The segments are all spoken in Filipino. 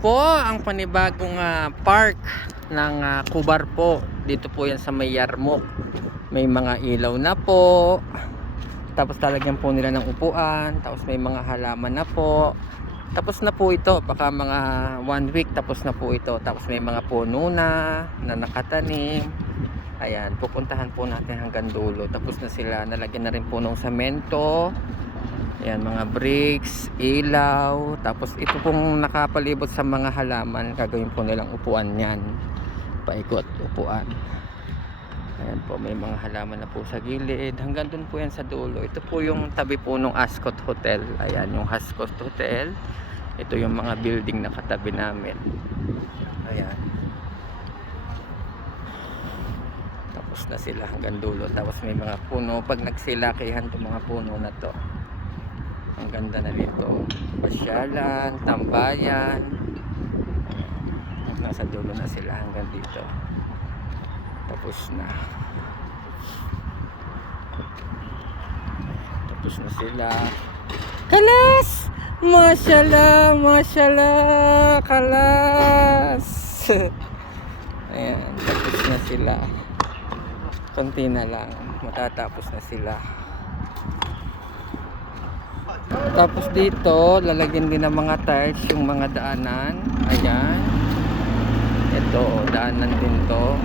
po ang panibagong park ng Kubar po. Dito po yan sa may Yarmouk. May mga ilaw na po. Tapos talagyan po nila ng upuan. Tapos may mga halaman na po. Tapos na po ito. Baka mga 1 week tapos na po ito. Tapos may mga puno na nakatanim. Ayan, pupuntahan po natin hanggang dulo. Tapos na sila. Nalagyan na rin po ng semento. Ayan, mga bricks, ilaw. Tapos ito pong nakapalibot sa mga halaman, gagawin po nilang upuan yan. Paikot, upuan. Ayan po, may mga halaman na po sa gilid. Hanggang dun po yan sa dulo. Ito po yung tabi po ng Ascot Hotel. Ayan, yung Ascot Hotel. Ito yung mga building na katabi namin. Ayan. Tapos na sila hanggang dulo. Tapos may mga puno. Pag nagsilakihan itong mga puno na to. Ang ganda na nito. Pasyalan, tambayan. Nasa dulo na sila hanggang dito. Tapos na. Tapos na sila. Kalas! Mashallah! Mashallah! Kalas! Ayan. Tapos na sila. Konti na lang. Matatapos na sila. Tapos dito lalagyan din ng mga tiles yung mga daanan. Ayan, ito daanan din to,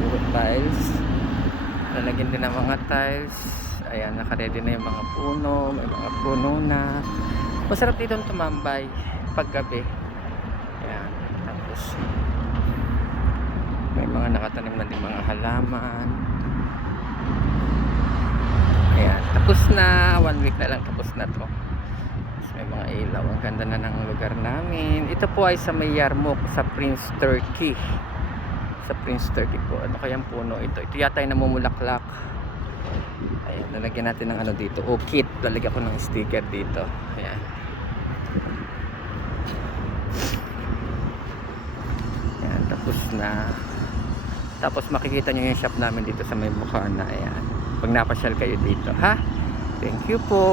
puro tiles. Lalagyan din ng mga tiles. Ayan, nakaredy na yung mga puno. May mga puno na. Masarap dito tumambay paggabi. Ayan, tapos may mga nakatanim na din mga halaman. Ayan, tapos na. 1 week na lang tapos na to. Tapos may mga ilaw. Ang ganda na ng lugar namin. Ito po ay sa may Yarmouk, sa Prince Turkey. Sa Prince Turkey po. Ano kayang puno ito? Ito yata yung namumulaklak. Ayan, lalagyan natin ng ano dito, orchid. Lalagyan ko ng sticker dito. Ayan. Ayan, tapos na. Tapos makikita nyo yung shop namin dito sa may Bukana. Ayan, pag napasyal kayo dito, ha? Thank you po.